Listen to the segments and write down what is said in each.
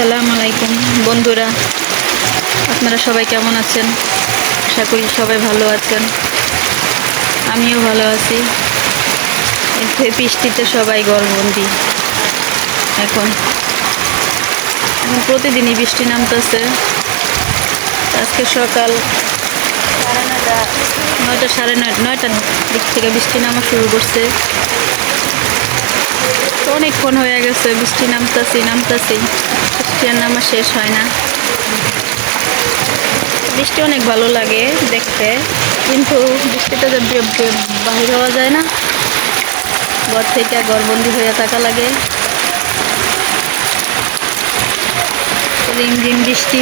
আসসালামু আলাইকুম বন্ধুরা, আপনারা সবাই কেমন আছেন? আশা করি সবাই ভালো আছেন। আমিও ভালো আছি। বৃষ্টিতে সবাই ঘরবন্দি। এখন প্রতিদিনই বৃষ্টি নামতেছে। আজকে সকাল 9:30 সাড়ে 9টার দিক থেকে বৃষ্টি নামা শুরু করছে। অনেকক্ষণ হয়ে গেছে বৃষ্টি নামতেছি বৃষ্টি আর নামা শেষ হয় না। বৃষ্টি অনেক ভালো লাগে দেখতে, কিন্তু বৃষ্টিতে বাহির হওয়া যায় না। ঘর থেকে ঘরবন্দি হয়ে থাকা লাগে। রিমঝিম বৃষ্টি,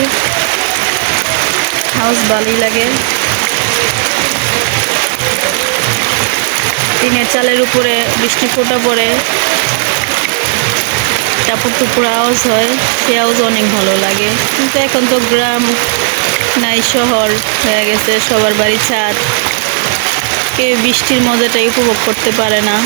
হাউস ভালোই লাগে। টিনের চালের উপরে বৃষ্টি ফোঁটা পড়ে, টাপুর টুপুর আওয়াজ হয়, সে আওয়াজ অনেক ভালো লাগে। কিন্তু এখন তো গ্রাম নাই, শহর হয়ে গেছে, সবার বাড়ি ছাদ, কেউ বৃষ্টির মজাটাই উপভোগ করতে পারে না।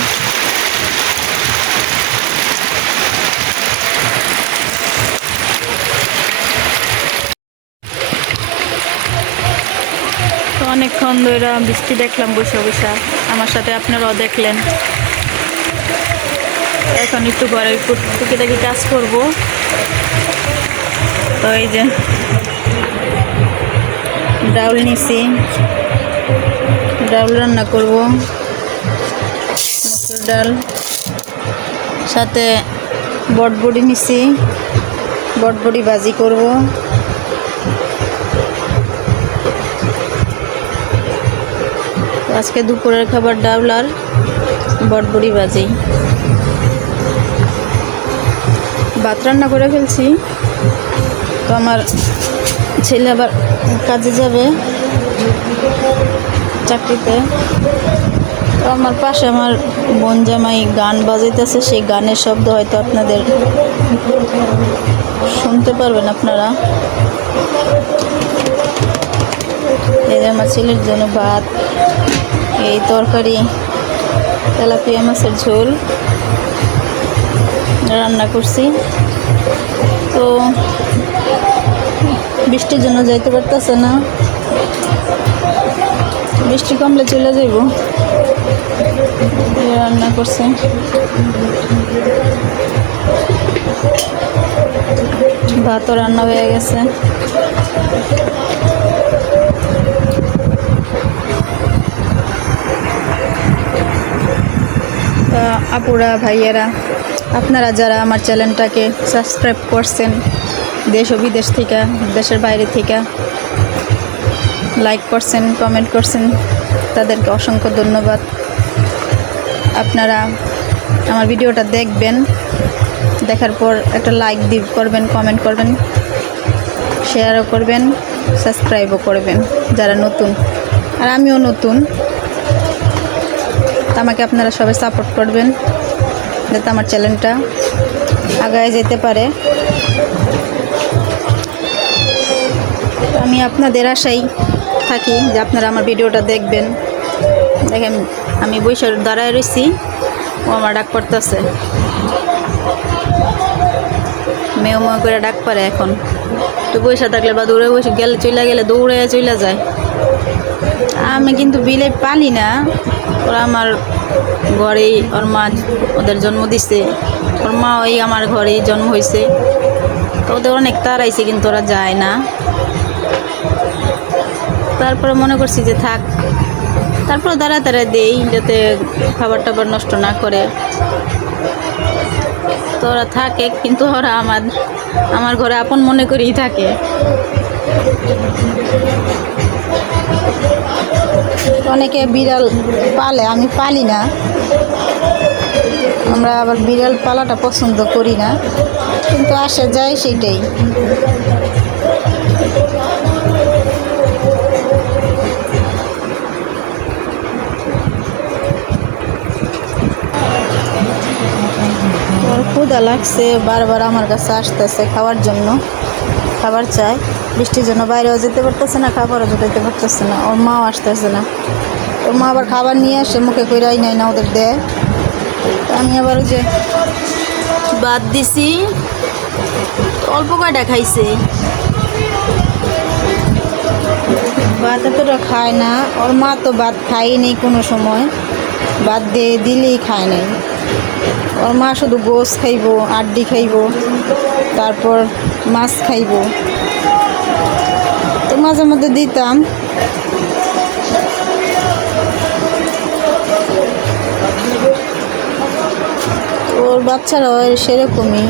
তো অনেকক্ষণ ধরে বৃষ্টি দেখলাম বসে বসে, আমার সাথে আপনারাও দেখলেন। এখন একটু ঘরে টুকিটাকি কাজ করব। তো এই যে ডাউল নিছি, ডাউল রান্না করব, মসুর ডাল, সাথে বটবড়ি নিছি, বটবড়ি ভাজি করব। আজকে দুপুরের খাবার ডাউল আর বটবড়ি ভাজি। ভাত রান্না করে ফেলছি। তো আমার ছেলে আবার কাজে যাবে, চাকরিতে। তো আমার পাশে আমার বোন জামাই গান বাজাইতেছে, সেই গানের শব্দ হয়তো আপনাদের শুনতে পারবেন আপনারা। এই যে আমার ছেলের জন্য ভাত, এই তরকারি, তেলাপিয়া মাছের ঝোল রান্না করছি। তো বৃষ্টির জন্য যাইতে পারতেছে না, বৃষ্টি কমলে চলে যাইব। রান্না করছি, ভাতও রান্না হয়ে গেছে। আপুরা ভাইয়েরা, আপনারা যারা আমার চ্যানেলটাকে সাবস্ক্রাইব করছেন, দেশ ও বিদেশ থেকে, দেশের বাইরে থেকে লাইক করছেন, কমেন্ট করছেন, তাদেরকে অসংখ্য ধন্যবাদ। আপনারা আমার ভিডিওটা দেখবেন, দেখার পর একটা লাইক করবেন, কমেন্ট করবেন, শেয়ারও করবেন, সাবস্ক্রাইবও করবেন যারা নতুন। আর আমিও নতুন, আমাকে আপনারা সবাই সাপোর্ট করবেন যাতে আমার চ্যানেলটা আগায় যেতে পারে। আমি আপনাদের আশাই থাকি যে আপনারা আমার ভিডিওটা দেখবেন। দেখেন আমি বসে দাঁড়ায় রয়েছি, ও আমার ডাক পড়তেছে, মেয়ে করে ডাক পারে। এখন তো বসে থাকলে বা দৌড়ে বসে গেলে, চলে গেলে দৌড়ে চলে যায়। আমি কিন্তু বিলে পালি না, ওরা আমার ঘরেই, ওর মা ওদের জন্ম দিছে, ওর মা ওই আমার ঘরেই জন্ম হয়েছে। তো ওদের অনেক তাড়াইছে, কিন্তু ওরা যায় না। তারপরে মনে করছি যে থাক, তারপরে দাঁড়ায় দেই যাতে খাবার টাবার নষ্ট না করে। তো ওরা থাকে, কিন্তু ওরা আমার ঘরে আপন মনে করেই থাকে। অনেকে বিড়াল পালে, আমি পালি না। আমরা আবার বিড়াল পালাটা পছন্দ করি না, কিন্তু আসে যায় সেইটাই। ক্ষুধা লাগছে, বারবার আমার কাছে আসতেছে খাওয়ার জন্য, খাবার চায়। বৃষ্টির জন্য বাইরেও যেতে পারতেছে না, খাবারও জোটাইতে পারতেছে না, ওর মাও আসতেছে না। ওর মা আবার খাবার নিয়ে আসে, মুখে কইরাই নেয় না, ওদের দেয়। আমি আবার ওই যে ভাত দিছি, অল্প কয়টা খাইছে, ভাত এতটা খায় না। ওর মা তো ভাত খায়নি কোনো সময়, ভাত দিয়ে দিলেই খায় নাই। ওর মা শুধু গোস খাইব, আড্ডি খাইব, তারপর মাছ খাইব। তো মাঝে মধ্যে দিতাম। ওর বাচ্চারাও সেরকমই,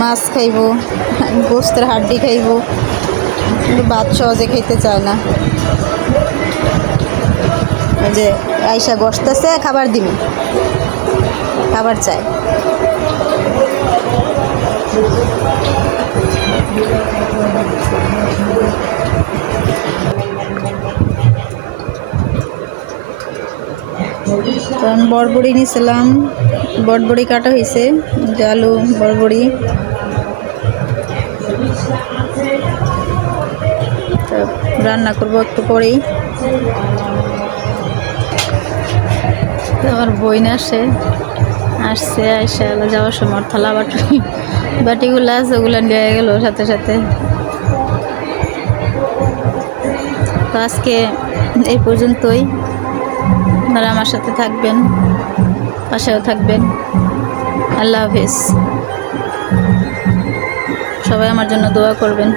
মাছ খাইব, গোস্তের হাড্ডি খাইব, কিন্তু ভাত সহজে খেতে চায় না। ওই যে আইসা বসতেছে, খাবার দিবি, খাবার চাই। তো আমি বড়বড়ি নিয়েছিলাম, বড়বড়ি কাটা হয়েছে, আলু বড়বড়ি। তো রান্না করবো একটু পরেই। আমার বোন আসছে, আইসা যাওয়ার সময় থালা বাটিগুলো আছে, ওগুলো নিয়ে গেল সাথে সাথে। তো আজকে এই পর্যন্তই। আপনারা আমার সাথে থাকবেন, পাশেও থাকবেন। আল্লাহ হাফেজ। সবাই আমার জন্য দোয়া করবেন।